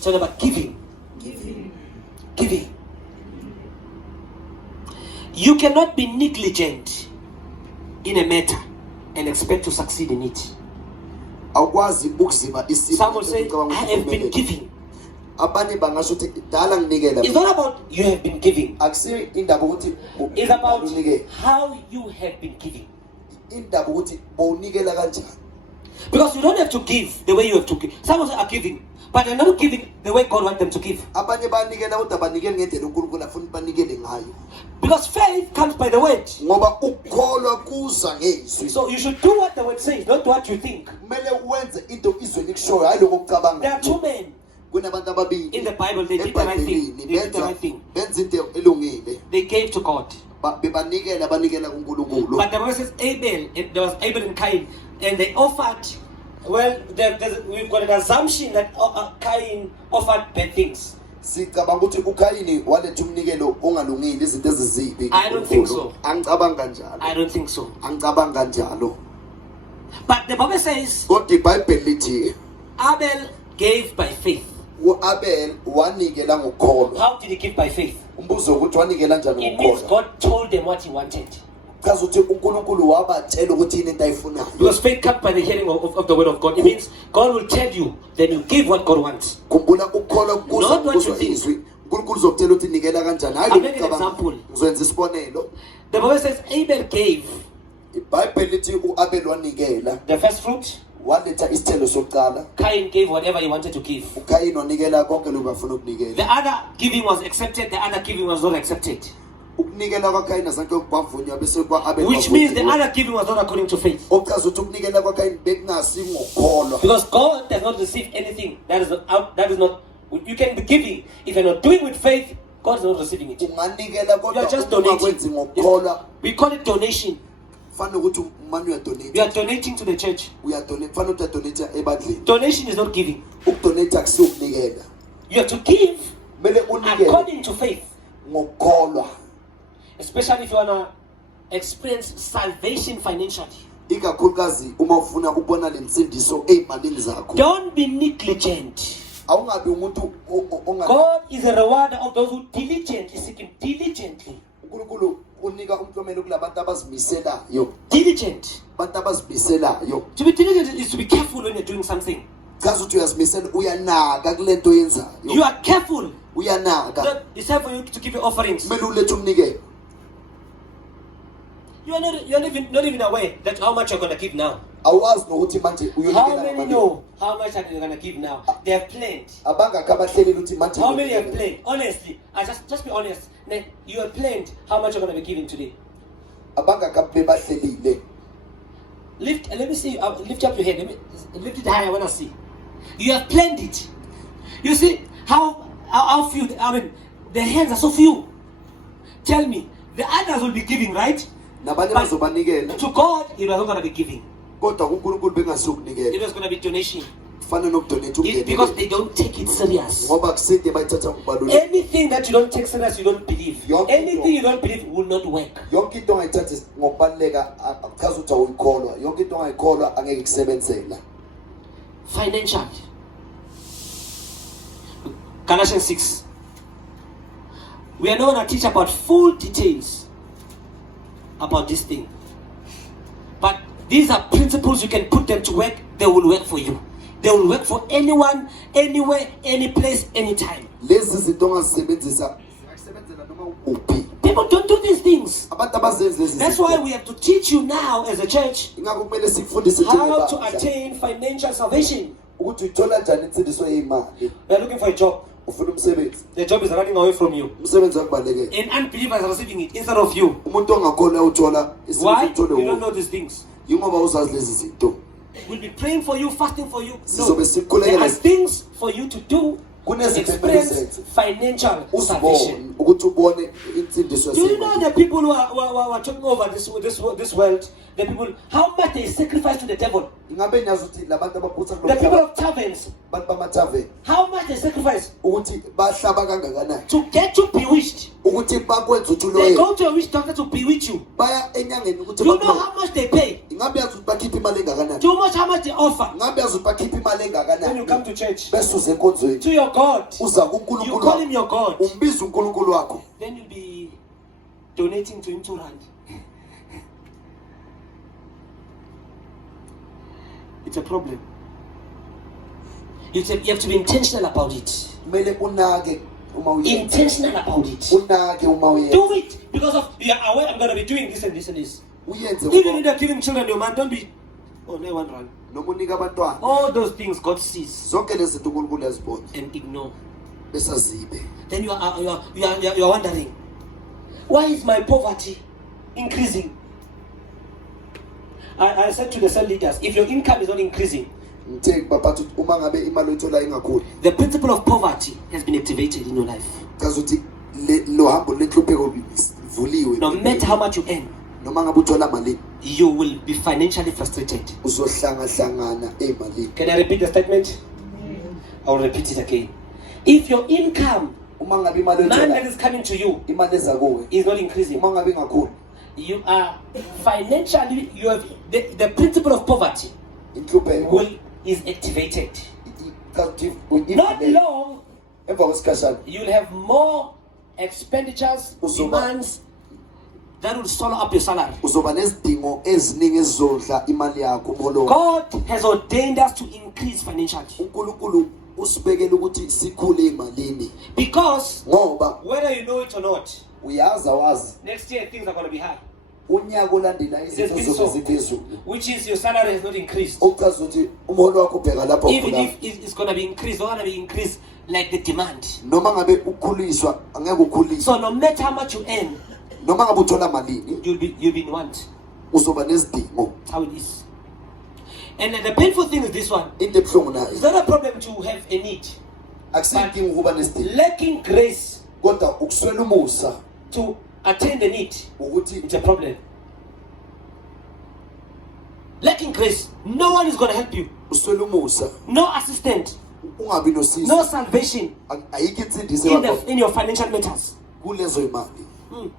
Tell about giving. Giving. You cannot be negligent in a matter and expect to succeed in it. Some will say, I have been giving. It's not about you have been giving. It's about how you have been giving. Because you don't have to give the way you have to give. Some are giving, but they're not giving the way God wants them to give. Because faith comes by the word. So you should do what the word says, not what you think. There are two men in the Bible, they did the right thing. They did the right thing. They gave to God. But the Bible says Abel, there was Abel and Cain, and they offered, well, we've got an assumption that Cain offered bad things. I don't think so. I don't think so. But the Bible says Abel gave by faith. How did he give by faith? It means God told them what he wanted. Because faith comes by the hearing of the word of God. It means God will tell you, then you give what God wants. Not what you think. I'll make an example. The Bible says Abel gave the first fruit. Cain gave whatever he wanted to give. The other giving was accepted, the other giving was not accepted. Which means the other giving was not according to faith. Because God does not receive anything that is not. You can be giving. If you're not doing with faith, God is not receiving it. You are just donating. We call it donation. We are donating to the church. Donation is not giving. You have to give according to faith. Especially if you want to experience salvation financially. Don't be negligent. God is a rewarder of those who diligently seek Him. Diligently. Diligent. To be diligent is to be careful when you're doing something. You are careful. It's time for you to give your offerings. You are not even aware that how much you're going to give now. How many know how much are you going to give now? They have planned. How many have planned? Honestly, just be honest. You have planned how much you're going to be giving today. Let me see. Lift up your head. Lift it high. I want to see. You have planned it. You see how few. I mean, the hands are so few. Tell me, the others will be giving, right? But to God, He was not going to be giving. It was going to be donation. It's because they don't take it serious. Anything that you don't take serious, you don't believe. Anything you don't believe will not work. Financial. Galatians 6. We are not going to teach about full details about this thing. But these are principles, you can put them to work, they will work for you. They will work for anyone, anywhere, any place, anytime. People don't do these things. That's why we have to teach you now as a church how to attain financial salvation. We are looking for a job. The job is running away from you. And unbelievers are receiving it instead of you. Why? You don't know these things. We'll be praying for you, fasting for you. No. There are things for you to do to experience financial salvation. Do you know the people who are talking over this world? The people, how much they sacrifice to the devil? The people of taverns, how much they sacrifice to get you bewitched. They go to a witch doctor to bewitch you. Do you know how much they pay? ngabe yazi ukuthi bakhipha imali engakanani, too much how much they offer. ngabe yazi ukuthi bakhipha imali When you engakanani. come to church, Bese uze enkonzweni to your God, uza you kuNkulunkulu call him wakho, your God. umbiza uNkulunkulu wakho, Then you'll be donating to him 2 rand. It's a problem. You have to be intentional about it. kumele unake uma uyenza, Intentional about it. unake uma uyenza, Do it because of you are aware I'm going to be doing this and this and this. uyenze Even if you're giving children your man, don't be. Oh, no 1 rand. noma unika abantwana. All those things God sees Zonke lezi zinto uNkulunkulu yazibona and ignore. bese azibe. Then you are wondering, why is my poverty increasing? I said to the cell leaders, if your income is not increasing, Ngithe baphatha ukuthi uma ngabe imali oyithola ingakhuli, the principle of poverty has been activated in your life. kazi ukuthi lo hambo lenhlupheko livuliwe. No matter how much you earn, Noma ngabe uthola malini, you will be financially frustrated. uzohlangana emalini. Can I repeat the statement? I will repeat it again. If your income, Uma ngabe imali money that oyithola, is coming to you, imali eza kuwe, is not increasing, uma ngabe ingakhuli, you are financially, you have the principle of poverty inhlupheko is activated. kazi Not ukuthi long, emva kwesikhashana you'll have more expenditures, demands that will swallow up your salary. uzoba nezidingo eziningi ezizodla imali yakho umholo. God has ordained us to increase financially uNkulunkulu usibekele ukuthi sikhule emalini, because ngoba whether you know it or not, uyaza wazi next year things are going to be high, unyaka olandela izinto It has been zobe ziphezulu, which is your salary has not increased. okuchaza ukuthi umholo wakho ubheka lapho Even khona. if it's going to be increased, it's not going to be increased like the demand. Noma ngabe ukhuliswa angeke ukhuliswa, So no matter how much you earn, noma ngabe uthola malini you'll be in want. uzoba nezidingo. That's how it is. And the painful thing is this one. Into ebuhlungu It's nayo not a problem to have a need. akusidingi ukuba nezidingo, Lacking grace kodwa ukuswela umusa to attain the need, ukuthi it's a problem. Lacking grace, no one is going to help you. uswela umusa, No assistant, ungabi no nosizo, salvation ayikho insindiso in your financial matters, kulezo imali,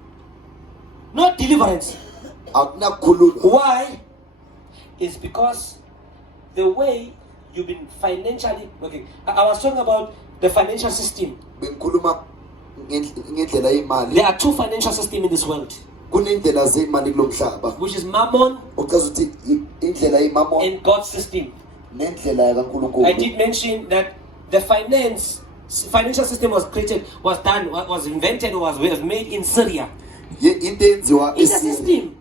no deliverance. akunakukhululwa. Why? It's because the way you've been financially okay. I was talking about the financial system. Bengikhuluma ngendlela yemali, There are 2 financial systems in this world, kunendlela zemali kulomhlaba, which is Mammon okuchaza ukuthi indlela yemamo and God's system. nendlela I yakaNkulunkulu. did mention that the financial system was created, was invented, or was made in Syria. Into enziwa It's a eSyria, system.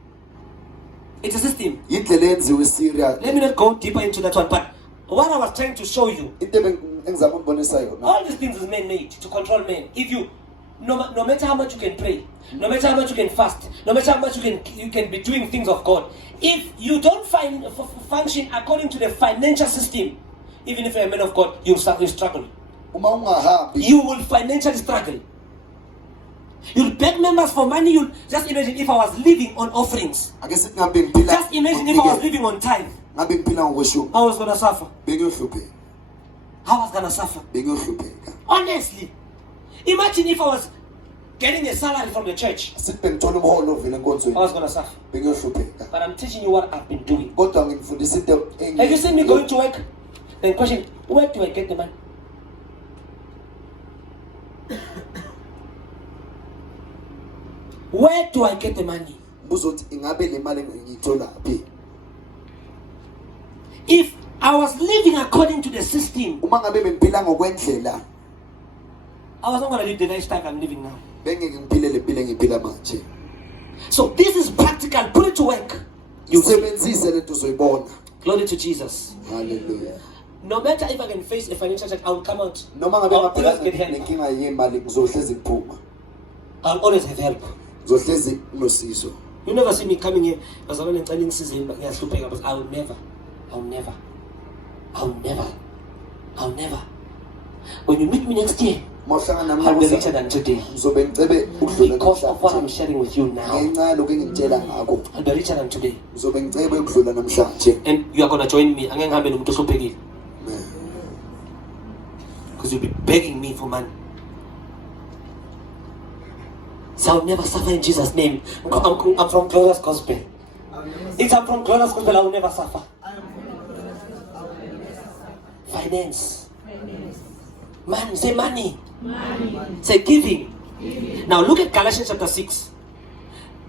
It's a system. indlela enziwa eSyria. Let me not go deeper into that one, but what I was trying to show you, Into engizama ukubonisa yona, all these things is man-made to control men. If you, no matter how much you can pray, no matter how much you can fast, no matter how much you can be doing things of God, if you don't function according to the financial system, even if you're a man of God, you'll struggle. uma ungahambi You will financially struggle. You'll beg members for money. You just imagine if I was living on offerings. ake sithi ngabe ngiphila, Just imagine if I was living on tithe. ngabe ngiphila ngokweshumi, I was gonna suffer. bengiyohlupheka, I was gonna suffer. bengiyohlupheka. Honestly, imagine if I was getting a salary from the church. Sithi bengithola umholo ovela I enkonzweni, was gonna suffer. bengiyohlupheka. But I'm teaching you what I've been doing. Kodwa ngifundisa into Have you seen me going to work? Then question, where do I get the money? Where do I get the money? Mbuzo ukuthi ingabe le mali ngiyithola phi? If I was living according to the system, Uma ngabe bengiphila ngokwendlela, I was not going to live the lifestyle I'm living now. bengeke ngiphile le mpilo engiphila manje. So this is practical. Put it to work. You see. Usebenzise lento uzoyibona. Glory to Jesus. Hallelujah. No matter if I can face a financial check, I will come out. Noma ngabe I'll always ngaphila get help. nenkinga yemali ngizohlezi ngiphuma. I'll always have help. Ngizohlezi nosizo. You never see me coming here as a man training season, but yes, but I'll never. When you meet me next year, Mawuhlangana I'll be nami richer than today. ngizobe ngicebe ukudlula Because of what I'm namhlanje. sharing with you now, Ngenxa yalokho engitshela ngakho, I'll be richer than today. ngizobe ngicebe ukudlula namhlanje. And you are going to join me. Because you'll be begging me for money. So I'll never suffer in Jesus' name. I'm from Glorious Gospel. It's I'm from Glorious Gospel, I will never suffer. Finance. Money. Say money. Say giving. Now look at Galatians chapter 6.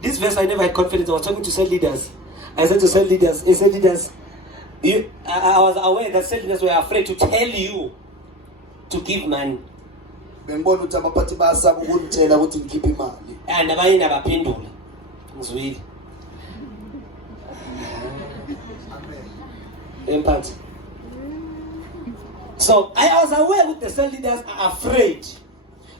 This verse I never had confidence. I was talking to cell leaders. I said to cell leaders, I was aware that cell leaders were afraid to tell you to give money. Bengibona ukuthi abaphathi bayasaba ukungitshela ukuthi ngikhiphe imali. And abanye nabaphendula. Ngizwile. Empathy. So I was aware that the cell leaders are afraid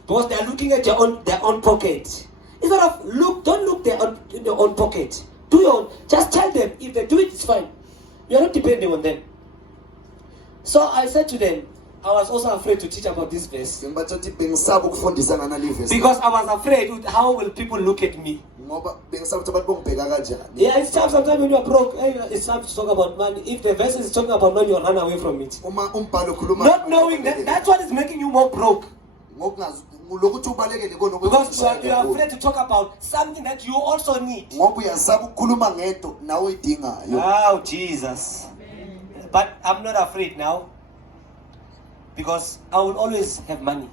because they are looking at their own pocket. Instead of don't look in their own pocket. Do your own. Just tell them if they do it, it's fine. You are not depending on them. So I said to them, I was also afraid to teach about this verse because I was afraid how will people look at me. Yeah, it's tough sometimes when you are broke. It's tough to talk about money. If the verse is talking about money, you'll run away from it. Not knowing that's what is making you more broke. Because you are afraid to talk about something that you also need. Oh, Jesus. But I'm not afraid now. Because I will always have money.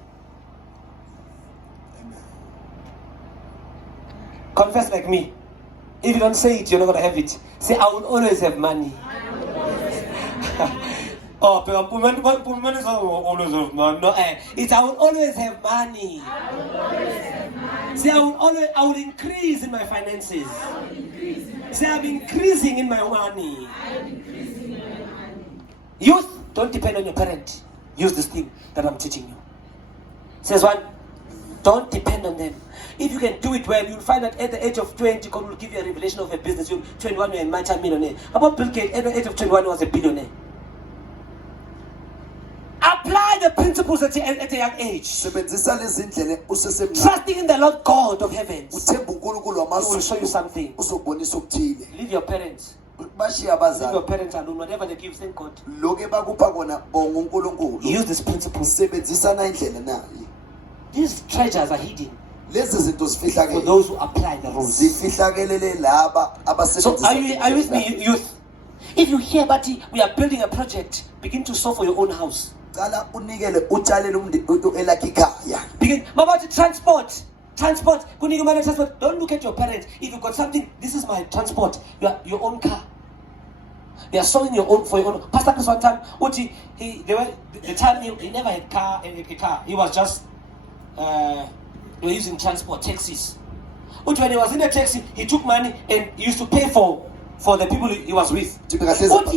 Confess like me. If you don't say it, you're not going to have it. Say, I will always have money. Oh, women is always have money. No, it's I will always have money. See, I will increase in my finances. See, I'm increasing in my money. Youth, don't depend on your parent. Use this thing that I'm teaching you. Says one, don't depend on them. If you can do it well, you'll find that at the age of 20, God will give you a revelation of a business. You're 21, you're a multi-millionaire. About Bill Gates, at the age of 21, he was a billionaire. Apply the principles at a young age. Trusting in the Lord God of heavens. He will show you something. Leave your parents. Leave your parents alone. Whatever they give, thank God. Use this principle. These treasures are hidden for those who apply the rules. So are you with me, youth? If you hear, but we are building a project, begin to sow for your own house. Begin about transport. Transport. Don't look at your parents. If you've got something, this is my transport. Your own car. They are sowing your own for your own. Pastor Chris one time, the time he never had a car. He was just they were using transport, taxis. When he was in the taxi, he took money and he used to pay for the people he was with. He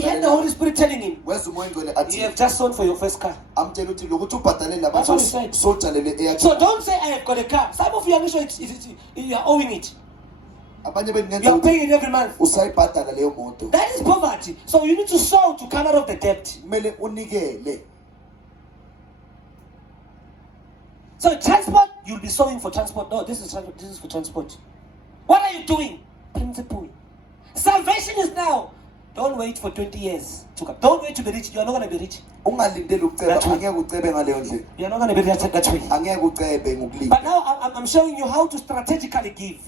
had the Holy Spirit telling him, you have just sold for your first car. That's what he said. So don't say I have got a car. Some of you are sure you are owing it. You are paying it every month. That is poverty. So you need to sow to come out of the debt. So transport, you'll be sowing for transport. No, this is for transport. What are you doing? Principle. Salvation is now. Don't wait for 20 years to come. Don't wait to be rich. You are not going to be rich. You are not going to be rich that way. But now I'm showing you how to strategically give.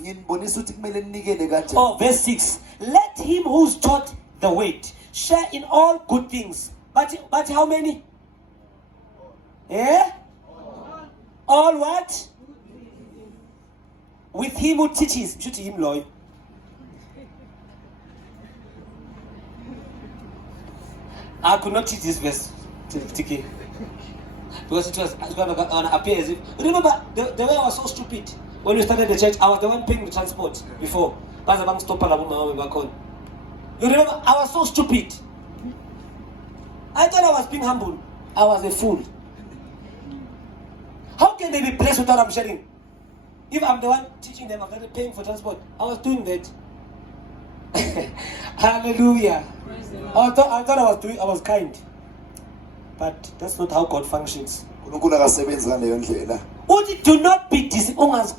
Oh, verse 6. Let him who's taught the weight share in all good things. But how many? Yeah? All what? With him who teaches. Should him lawyer. I could not teach this verse to TK because it was going to appear as if. Remember, the way I was so stupid when we started the church. I was the one paying the transport before. You remember, I was so stupid. I thought I was being humble. I was a fool. How can they be blessed without I'm sharing? If I'm the one teaching them, I'm not paying for transport. I was doing that. Hallelujah. I thought I was kind. But that's not how God functions. Do not be dishonest.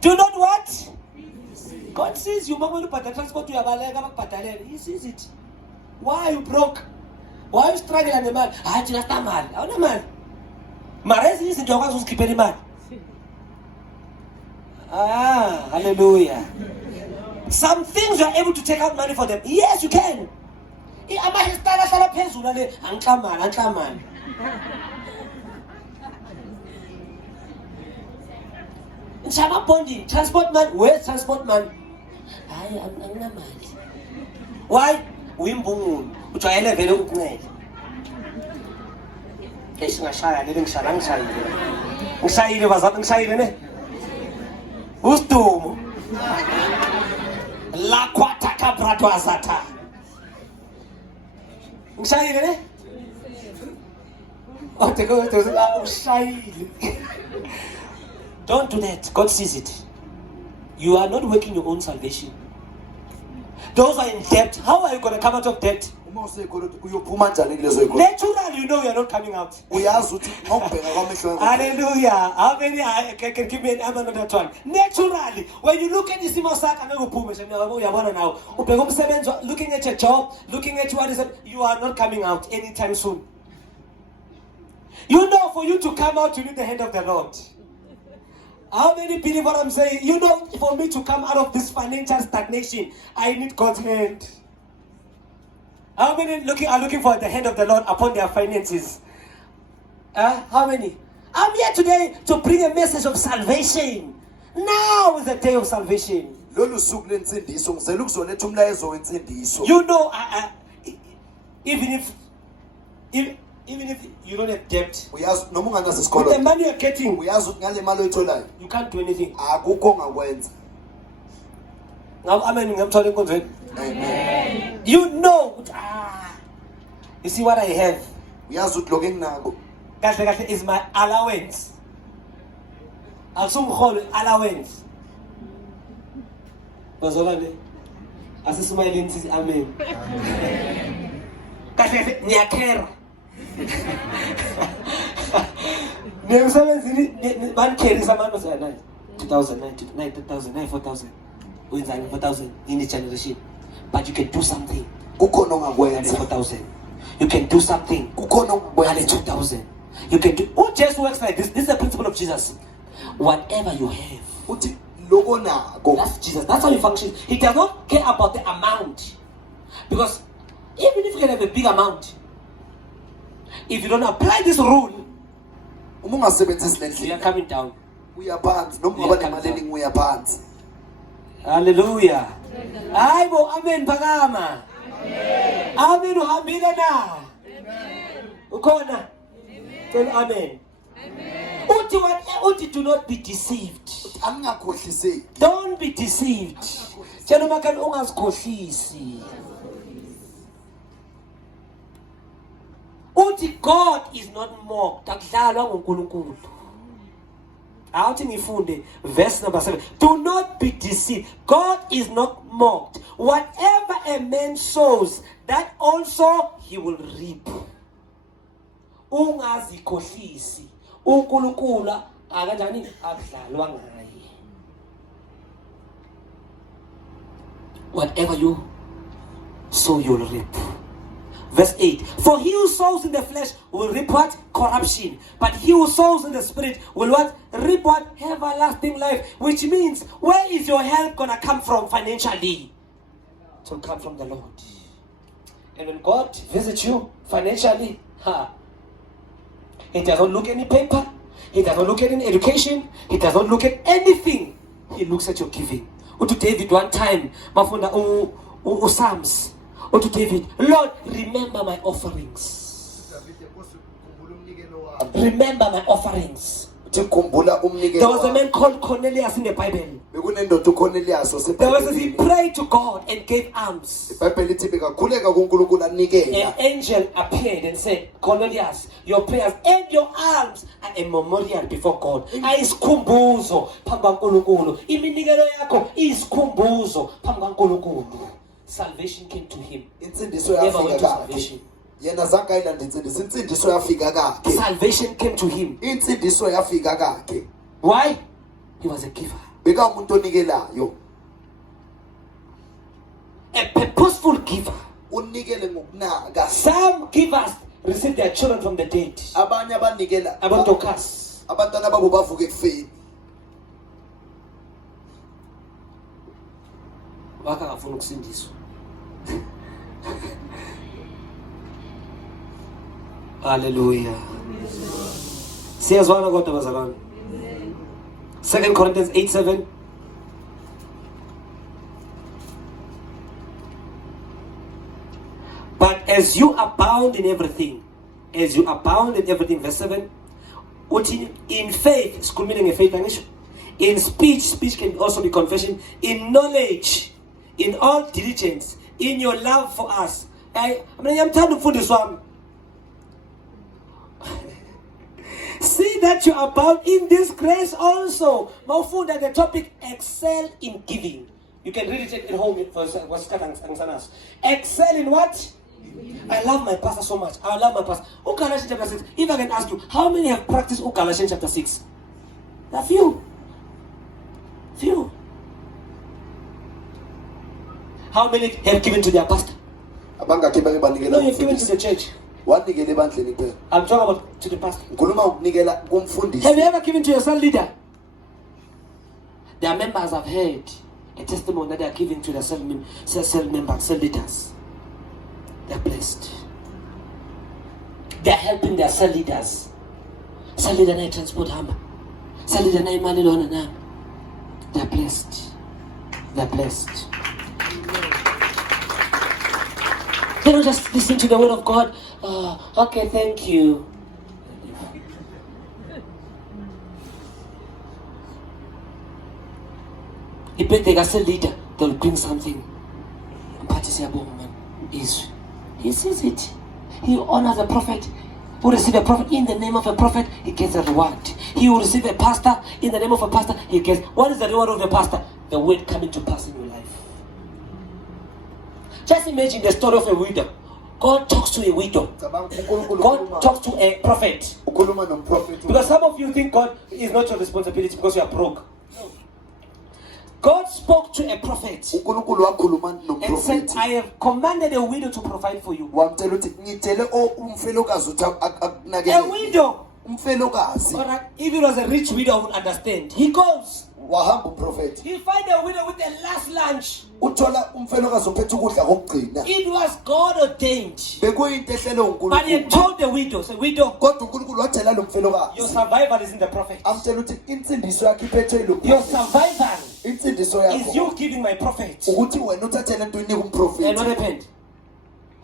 Do not what? God sees you. He sees it. Why are you broke? Why are you struggling? Hallelujah. Some things you are able to take out money for them. Yes, you can. Bonding, transport man, where's transport man? Why? Wimbung, which I never look at. It's not shy, I didn't say, I'm sorry, was up inside in it. Who's doom? La Quataka Bratuazata. Inside in it? Oh, to go to shy. Don't do that. God sees it. You are not working your own salvation. Those are in debt. How are you going to come out of debt? Naturally, you know you are not coming out. Hallelujah. How many can give me an amen on that one? Naturally, when you look at this, looking at your job, looking at what is it, you are not coming out anytime soon. You know, for you to come out, you need the hand of the Lord. How many believe what I'm saying? You know, for me to come out of this financial stagnation, I need God's hand. How many are looking for the hand of the Lord upon their finances? How many? I'm here today to bring a message of salvation. Now is the day of salvation. You know, even if you don't have debt, with the money you're getting, you can't do anything. Now, I'm telling you, amen. You know, you see what I have? That is my allowance. I'll soon call it allowance. As a smiling says, amen. Nyakera. Man carries a man was 2009, 2009, 4,000. 4,000 in the generation. But you can do something. 4,000. You can do something. 2,000. You can do. Who just works like this? This is the principle of Jesus. Whatever you have, that's Jesus. That's how he functions. He does not care about the amount. Because even if you can have a big amount, if you don't apply this rule, we are coming down. We are down. Hallelujah. Amen. Pagama. Amen. Uhambile na. Ukona. Tell amen. Uti, do not be deceived. Don't be deceived. Chanomakan ungazikhohlisi. Uti, God is not mocked. Akudlalwa nguNkulunkulu. Verse number 7. Do not be deceived. God is not mocked. Whatever a man sows, that also he will reap. Ungazikhohlisi. uNkulunkulu akanjani akudlalwa ngaye. Whatever you sow, you'll reap. Verse 8. For he who sows in the flesh will reap what? Corruption. But he who sows in the spirit will what? Reap what? Everlasting life. Which means, where is your help gonna come from financially? It will come from the Lord. And when God visits you financially, He doesn't look at any paper. He doesn't look at any education. He doesn't look at anything. He looks at your giving. To David one time, mafunda Psalms. To David, Lord, remember my offerings. Remember my offerings. There was a man called Cornelius in the Bible. There was he prayed to God and gave alms. An angel appeared and said, Cornelius, your prayers and your alms are a memorial before God. Ayisikhumbuzo phambi kaNkulunkulu. Iminikelo yakho iyisikhumbuzo phambi kaNkulunkulu. Salvation came to him. Never went to salvation. Salvation came to him. Why? He was a giver. A purposeful giver. Some givers receive their children from the dead. About to curse. wakhe angafuni ukusindiswa. Hallelujah. Siyazwana kodwa bazalwane. 2 Corinthians 8:7. But as you abound in everything, verse 7, in faith, meaning faith, in speech can also be confession, in knowledge, in all diligence, in your love for us. I'm trying to put this one. See that you abound in this grace also. Mawufunda the topic, excel in giving. You can read it at home. Excel in what? I love my pastor so much. I love my pastor. Galatians chapter 6. If I can ask you, how many have practiced Galatians chapter 6? A few. How many have given to their pastor? No, you've given to the church. I'm talking about to the pastor. Have you ever given to your cell leader? Their members have heard a testimony that they are giving to the cell members, cell leaders. They're blessed. They're helping their cell leaders. Cell leader na transport hamba. Cell leader na imali lona na. They're blessed. They're blessed. They don't just listen to the word of God. Okay, thank you. If they are cell leader, they'll bring something. He sees it. He honors a prophet. Who receive a prophet in the name of a prophet, he gets a reward. He will receive a pastor in the name of a pastor, he gets. What is the reward of the pastor? The word coming to pass in your life. Just imagine the story of a widow. God talks to a widow. God talks to a prophet. Because some of you think God is not your responsibility because you are broke. God spoke to a prophet and said, I have commanded a widow to provide for you. A widow. Alright, if it was a rich widow, I would understand. He goes. He find a widow with the last lunch. It was God ordained. But he told the widow, say, widow, your survival is in the prophet. Your survival is you giving my prophet. And what happened?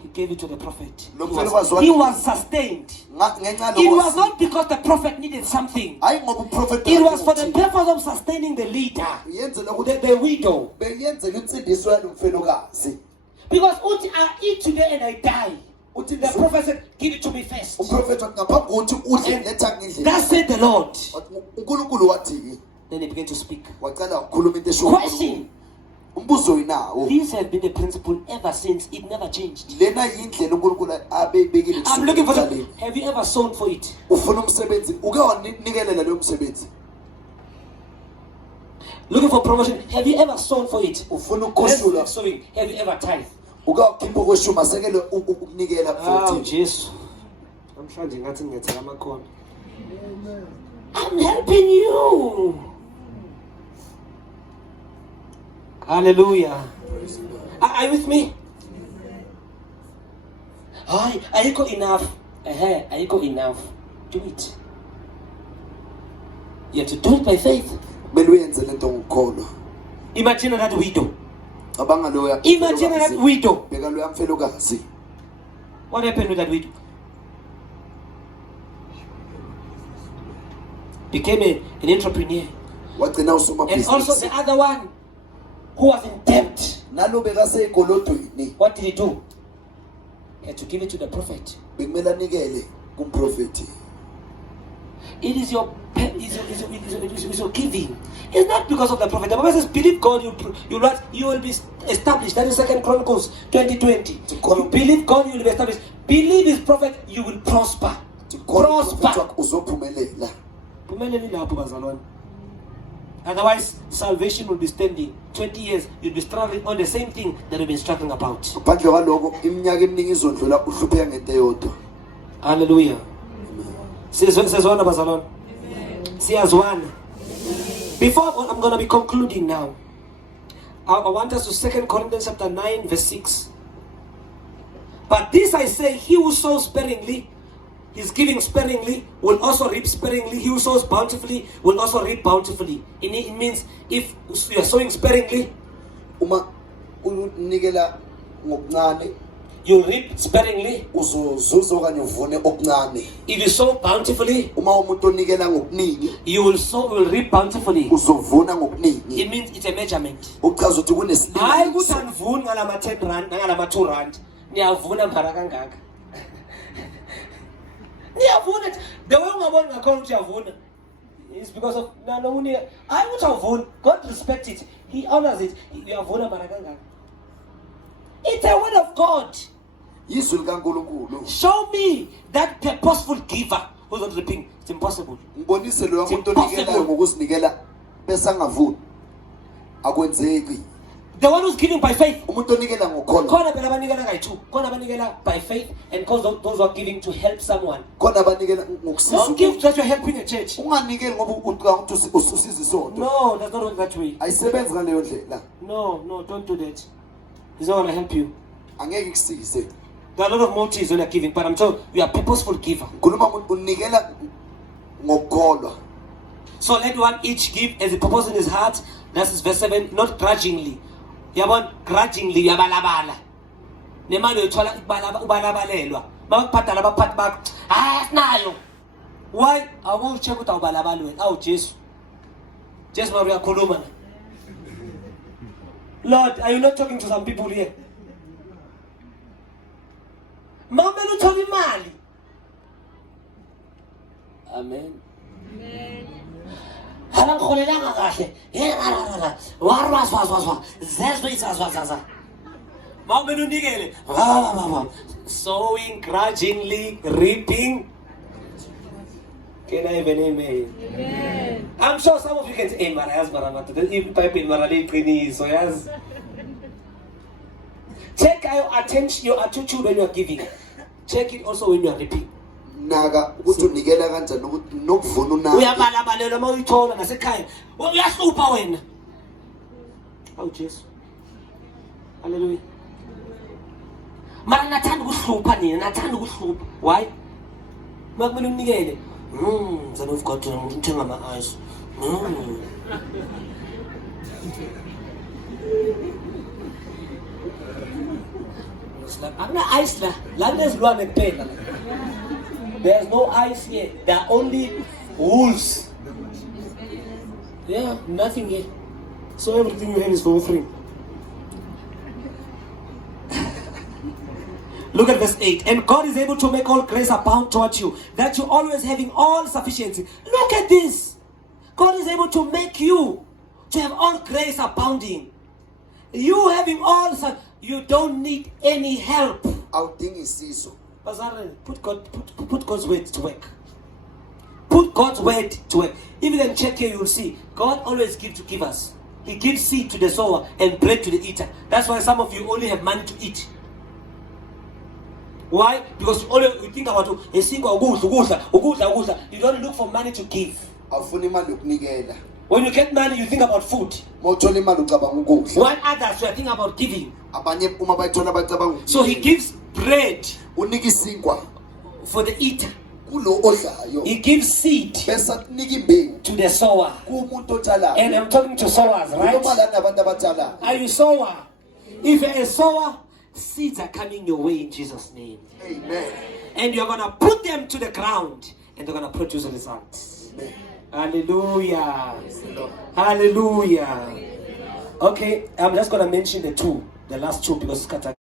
He gave it to the prophet. He was sustained. It was not because the prophet needed something. It was for the purpose of sustaining the leader, the widow. Because I eat today and I die. The prophet said, give it to me first. That said the Lord. Then he began to speak. Question. These have been the principle ever since. It never changed. I'm looking for that. Have you ever sown for it? Looking for promotion. Have you ever sown for it? Sowing. Have you ever tithed? Oh, Jesus. I'm helping you. Hallelujah. Are you with me? Are you got enough? Are you got enough? Do it. You have to do it by faith. Imagine that widow. Imagine that widow. What happened with that widow? Became an entrepreneur. And also the other one who was in debt. What did he do? He had to give it to the prophet. It is your giving. It's not because of the prophet. The Bible says, believe God, you will be established. That is 2 Chronicles 20:20. You believe God, you will be established. Believe his prophet, you will prosper. Prosper. Otherwise, salvation will be standing. 20 years, you'll be struggling on the same thing that you've been struggling about. Hallelujah. Says one Bazalon. See as one. Before I'm going to be concluding now, I want us to 2 Corinthians chapter 9 verse 6. But this I say, he who sows sparingly, he's giving sparingly, will also reap sparingly. He who sows bountifully will also reap bountifully. It means if you are sowing sparingly, uma unikela ngokuncane you reap sparingly. uzozuza okanye uvune okuncane. If you sow bountifully, Uma umuntu onikela ngokuningi you will reap bountifully. uzovuna ngokuningi. It means it's a measurement. Uchaza ukuthi Hayi kunesilinganiso. ukuthi andivuni ngalama 10 rand nangalama 2 rand. Niyavuna mara kangaka. Niyavuna. The way ungaboni ngakhona ukuthi uyavuna is because of no unika. Hayi ukuthi awuvuni. God respects it. He honors it. Uyavuna mara kangaka. It's a word of God. Yizwi likaNkulunkulu. Show me that purposeful giver who's not reaping. It's impossible. Ngibonise lo muntu onikelayo ngokuzinikela bese angavuni. Akwenzeki. The one who's giving by faith. Umuntu onikela ngokholwa. Khona phela abanikela kayi-2. Khona abanikela by faith and cause those who are giving to help someone. Khona abanikela ngokusiza. Don't give that you're helping a church. Unganikeli ngoba uthi usiza isonto. No, that's not that way. Ayisebenzi ngaleyo ndlela. No, don't do that. He's not going to help you. Angeke kusize. There are a lot of motives when you're giving, but I'm told you are a purposeful giver. Ngikhuluma umuntu unikela ngokholwa. So let one each give as he purposes in his heart. That's verse 7. Not grudgingly. Yabona, grudgingly yabalabala. Nemali uyithola ubalabalelwa. Bakubhadala abaphathi bakho. Asinayo. Why? Awucheck ukuthi awubalabalwe. Awu Jesu. Jesu Maria khuluma. Lord, are you not talking to some people here? Mama uthola imali. Amen. Hala ngikholelanga kahle. Yena warwazwazwa. Zezwe izazwazaza. Mama unikele. Sowing grudgingly, reaping. Can I have an amen? Amen. I'm sure some of you can say, "Hey, Marias Maramata." Even Bible Marale Prini, so yes. Check your attention, your attitude when you are giving. Check it also when you are reaping. Naga ukuthi unikela kanjani ukuthi nokuvuna unaka. Uyabalabalela uma uyithola nasekhaya. Uyahlupha wena. Oh Jesus. Hallelujah. Mara nathanda ukuhlupha nina, nathanda ukuhlupha. Why? Makumele unikele. Son of God, turn on my eyes. I'm not ice lah. There's no ice here. There are only wolves. Yeah, nothing here. So everything you have is for free. Look at verse 8. And God is able to make all grace abound towards you, that you always having all sufficiency. Look at this. God is able to make you to have all grace abounding. You having all, you don't need any help. Awudingi isizo. Put God's word to work. Put God's word to work. If you can check here, you will see God always gives to give us. He gives seed to the sower and bread to the eater. That's why some of you only have money to eat. Why? Because you think about a single ukudla. You don't look for money to give. Awufuna imali yokunikela. When you get money, you think about food. Mawuthola imali ucabanga ukudla. While others, you are thinking about giving. Abanye uma bayithola bacabanga. So he gives bread Unika isinkwa for the eater. kulo odlayo. He gives seed Bese kunika imbewu to the sower. kumuntu otsalayo. And I'm talking to sowers, right? Noma lana abantu abatsalayo. Are you sower? If you're a sower, seeds are coming your way in Jesus' name. Amen. And you're going to put them to the ground and they're going to produce results. Amen. Hallelujah. Hallelujah. Okay, I'm just going to mention the last two because it's